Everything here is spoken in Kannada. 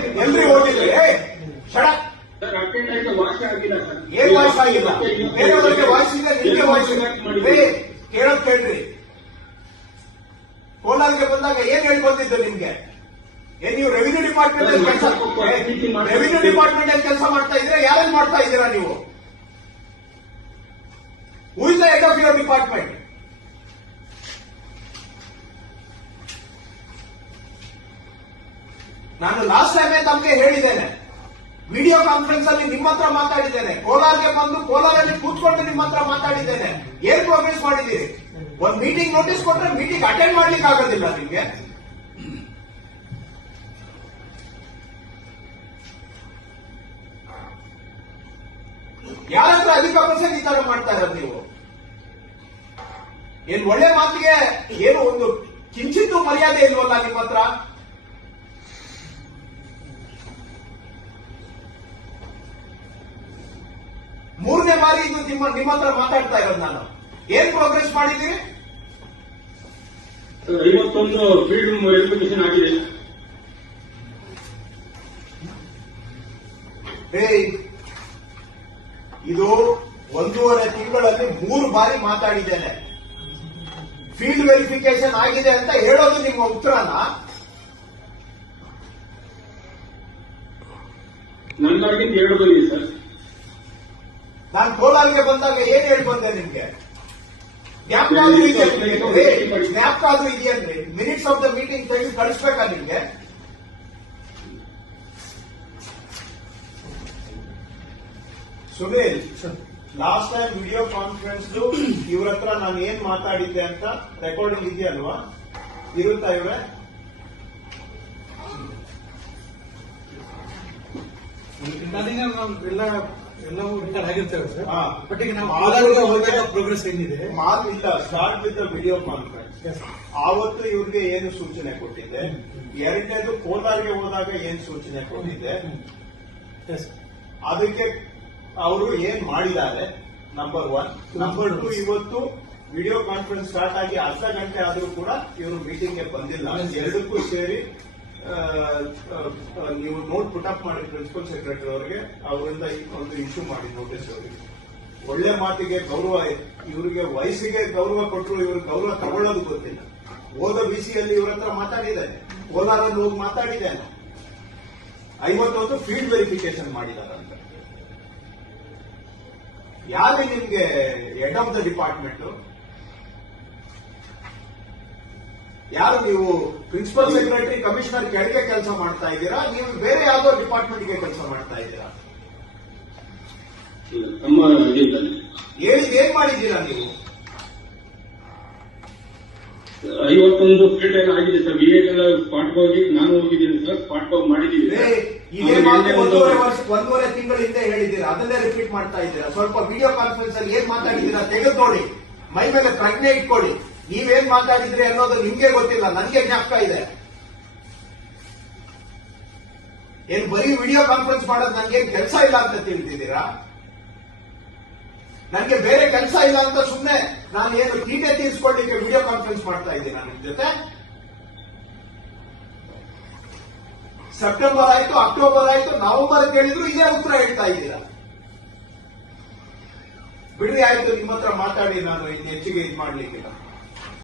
ಎಲ್ರಿ ಹೋಗಿದ್ರಿ ಏನ್ ವಾಯ್ಸ್ ಆಗಿಲ್ಲ, ಬೇರೆಯವರಿಗೆ ವಾಯ್ಸ್ ಇದೆ, ನಿಮ್ಗೆ ವಾಯ್ಸ್ ಇದೆ. ಕೇಳೋದ್ ಕೇಳ್ರಿ. ಕೋಲಾರ್ಗೆ ಬಂದಾಗ ಏನ್ ಹೇಳಿ ಬಂದಿದ್ದು ನಿಮ್ಗೆ? ಏನ್ ನೀವು ರೆವಿನ್ಯೂ ಡಿಪಾರ್ಟ್ಮೆಂಟ್ ಅಲ್ಲಿ ಕೆಲಸ ಮಾಡ್ತಾ ಇದ್ರೆ ಯಾರೇನ್ ಮಾಡ್ತಾ ಇದ್ದೀರಾ ನೀವು? Who is the head of your department? ನಾನು ಲಾಸ್ಟ್ ಟೈಮೇ ತಮಗೆ ಹೇಳಿದ್ದೇನೆ, ವಿಡಿಯೋ ಕಾನ್ಫರೆನ್ಸ್ ಅಲ್ಲಿ ನಿಮ್ಮ ಹತ್ರ ಮಾತಾಡಿದ್ದೇನೆ, ಕೋಲಾರ್ಗೆ ಬಂದು ಕೋಲಾರಲ್ಲಿ ಕೂತ್ಕೊಂಡು ನಿಮ್ಮ ಹತ್ರ ಮಾತಾಡಿದ್ದೇನೆ. ಏನ್ ಪ್ರೋಗ್ರೆಸ್ ಮಾಡಿದ್ದೀರಿ? ಒಂದ್ ಮೀಟಿಂಗ್ ನೋಟಿಸ್ ಕೊಟ್ರೆ ಮೀಟಿಂಗ್ ಅಟೆಂಡ್ ಮಾಡ್ಲಿಕ್ಕೆ ಆಗೋದಿಲ್ಲ ನಿಮ್ಗೆ. ಯಾರ ಹತ್ರ ಅಧಿಕ ಪರ್ಸೆಂಟ್ ಈ ತರ ಮಾಡ್ತಾ ಇರೋದು ನೀವು? ಏನ್ ಒಳ್ಳೆ ಮಾತಿಗೆ ಏನು ಒಂದು ಕಿಂಚಿತ್ತು ಮರ್ಯಾದೆ ಇಲ್ವಲ್ಲ ನಿಮ್ಮ ಹತ್ರ? ಮೂರನೇ ಬಾರಿ ಇದು ನಿಮ್ಮ ಹತ್ರ ಮಾತಾಡ್ತಾ ಇರೋದು ನಾನು. ಏನ್ ಪ್ರೋಗ್ರೆಸ್ ಮಾಡಿದ್ದೀರಿ? 51 ಫೀಲ್ಡ್ ವೆರಿಫಿಕೇಶನ್ ಆಗಿದೆ. ಇದು 1.5 ತಿಂಗಳಲ್ಲಿ 3 ಬಾರಿ ಮಾತಾಡಿದ್ದೇನೆ. ಫೀಲ್ಡ್ ವೆರಿಫಿಕೇಶನ್ ಆಗಿದೆ ಅಂತ ಹೇಳೋದು ನಿಮ್ಮ ಉತ್ತರನ? ನನಗಾಗಿದ್ದು 2 ಬಂದಿದೆ ಸರ್. ನಾನು ಕೋಲಾರ್ಗೆ ಬಂದಾಗ ಏನ್ ಹೇಳಿ ಬಂದೆ ನಿಮ್ಗೆ? ಜ್ಞಾಪಕಾದ್ರೂ ಇದೆಯನ್ರಿ? ಮಿನಿಟ್ಸ್ ಆಫ್ ದ ಮೀಟಿಂಗ್ ತೆಗೆದು ಕಳಿಸ್ಬೇಕಾ ನಿಮ್ಗೆ? Sunil, last time video conference ಇವ್ರ ಹತ್ರ ನಾನು ಏನ್ ಮಾತಾಡಿದ್ದೆ ಅಂತ ರೆಕಾರ್ಡಿಂಗ್ ಇದೆಯಲ್ವಾ? ಇರುತ್ತಾ ಇವ್ರೆ? ಎಲ್ಲವೂ ರಿಕಾರ್ಡ್ ಆಗಿರ್ತೇವೆ ಸರ್. ಬಟ್ ಈಗ ನಾವು ಪ್ರೋಗ್ರೆಸ್ ಏನಿದೆ ಮಾತಿಲ್ಲ. Start with the video conference. ಆವತ್ತು ಇವ್ರಿಗೆ ಏನು ಸೂಚನೆ ಕೊಟ್ಟಿದೆ? ಎರಡನೇದು ಕೋಲಾರ್ಗೆ ಹೋದಾಗ ಏನ್ ಸೂಚನೆ ಕೊಟ್ಟಿದೆ? ಅದಕ್ಕೆ ಅವರು ಏನ್ ಮಾಡಿದ್ದಾರೆ? ನಂಬರ್ 1. ನಂಬರ್ 2, ಇವತ್ತು ವಿಡಿಯೋ ಕಾನ್ಫರೆನ್ಸ್ ಸ್ಟಾರ್ಟ್ ಆಗಿ ಅರ್ಧ ಗಂಟೆ ಆದ್ರೂ ಕೂಡ ಇವರು ಮೀಟಿಂಗ್ಗೆ ಬಂದಿಲ್ಲ. ಎರಡಕ್ಕೂ ಸೇರಿ ನೀವು ನೋಟ್ ಪುಟಪ್ ಮಾಡಿ ಪ್ರಿನ್ಸಿಪಲ್ ಸೆಕ್ರೆಟರಿ ಅವರಿಗೆ, ಅವರಿಂದ ಒಂದು ಇಶ್ಯೂ ಮಾಡಿ ನೋಟಿಸ್ ಅವರಿಗೆ. ಒಳ್ಳೆ ಮಾತಿಗೆ ಗೌರವ, ಇವರಿಗೆ ವಯಸ್ಸಿಗೆ ಗೌರವ ಕೊಟ್ಟರು, ಇವ್ರಿಗೆ ಗೌರವ ತಗೊಳ್ಳೋದು ಗೊತ್ತಿಲ್ಲ. ಹೋದ ಬಿಸಿಯಲ್ಲಿ ಇವ್ರ ಹತ್ರ ಮಾತಾಡಿದ್ದೇನೆ, ಕೋಲಾರಲ್ಲಿ ಹೋಗಿ ಮಾತಾಡಿದ್ದೇನೆ. 51 ಫೀಲ್ಡ್ ವೆರಿಫಿಕೇಶನ್ ಮಾಡಿದಾರಂತ. ಯಾರು ನಿಮ್ಗೆ ಹೆಡ್ ಆಫ್ ದ ಡಿಪಾರ್ಟ್ಮೆಂಟ್? ಯಾರು ನೀವು? ಪ್ರಿನ್ಸಿಪಲ್ ಸೆಕ್ರೆಟರಿ, ಕಮಿಷನರ್ ಕೆಳಗೆ ಕೆಲಸ ಮಾಡ್ತಾ ಇದ್ದೀರಾ? ನೀವು ಬೇರೆ ಯಾವುದೋ ಡಿಪಾರ್ಟ್ಮೆಂಟ್ಗೆ ಕೆಲಸ ಮಾಡ್ತಾ ಇದ್ದೀರಾ? ಹೇಳಿದ್ ಏನ್ ಮಾಡಿದ್ದೀರಾ ನೀವು? 51 ಫೀಲ್ಡ್ ಆಗಿದೆ ಸರ್. ವಿವೇಕೆಲ್ಲ ಸ್ಪಾಟ್ ಹೋಗಿ ನಾನು ಹೋಗಿದ್ದೀನಿ ಸರ್. ಸ್ಪಾಟ್ ಹೋಗಿ ಮಾಡಿದ್ದೀವಿ. ಇದೇ ಮಾತು 1.5 ತಿಂಗಳ ಹಿಂದೆ ಹೇಳಿದ್ದೀರಾ, ಅದನ್ನೇ ರಿಪೀಟ್ ಮಾಡ್ತಾ ಇದ್ದೀರಾ. ಸ್ವಲ್ಪ ವಿಡಿಯೋ ಕಾನ್ಫರೆನ್ಸ್ ಅಲ್ಲಿ ಏನ್ ಮಾತಾಡಿದ್ದೀರಾ ತೆಗೆದು ನೋಡಿ, ಮೈ ಮೇಲೆ ಪ್ರಜ್ಞೆ ಇಟ್ಕೊಳ್ಳಿ. ನೀವೇನ್ ಮಾತಾಡಿದ್ರಿ ಅನ್ನೋದು ನಿಮ್ಗೆ ಗೊತ್ತಿಲ್ಲ, ನನಗೆ ಜ್ಞಾಪಕ ಇದೆ. ಏನ್ ಬರೀ ವಿಡಿಯೋ ಕಾನ್ಫರೆನ್ಸ್ ಮಾಡೋದು ನನ್ಗೇನ್ ಕೆಲಸ ಇಲ್ಲ ಅಂತ ತಿಳಿದಿದ್ದೀರಾ? ನನಗೆ ಬೇರೆ ಕೆಲಸ ಇಲ್ಲ ಅಂತ ಸುಮ್ಮನೆ ನಾನು ಏನು ತೀಟೆ ತೀರಿಸ್ಕೊಳ್ಳಿಕ್ಕೆ ವಿಡಿಯೋ ಕಾನ್ಫರೆನ್ಸ್ ಮಾಡ್ತಾ ಇದ್ದೀರಾ ನಿಮ್ ಜೊತೆ? ಸೆಪ್ಟೆಂಬರ್ ಆಯ್ತು, ಅಕ್ಟೋಬರ್ ಆಯ್ತು, ನವೆಂಬರ್ ಕೇಳಿದ್ರು ಇದೇ ಉತ್ತರ ಹೇಳ್ತಾ ಇದ್ದೀರಾ. ಬಿಡ್ರಿ, ಆಯ್ತು, ನಿಮ್ಮ ಹತ್ರ ಮಾತಾಡಿ, ನಾನು ಇನ್ನು ಹೆಚ್ಚಿಗೆ ಇದು ಮಾಡ್ಲಿಕ್ಕಿಲ್ಲ.